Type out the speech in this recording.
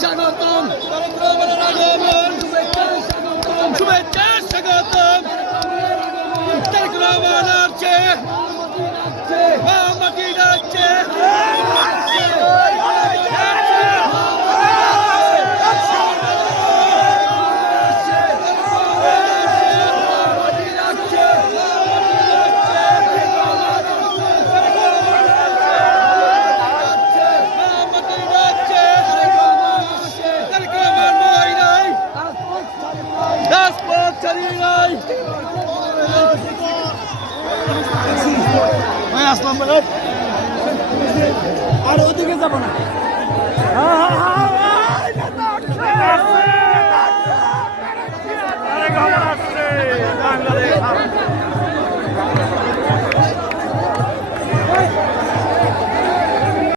স্বাগতম শুভেচ্ছা স্বাগতম তারেক রহমান আসছে মাটি ডাকছে আর ওদিকে যাব না বাংলাদেশ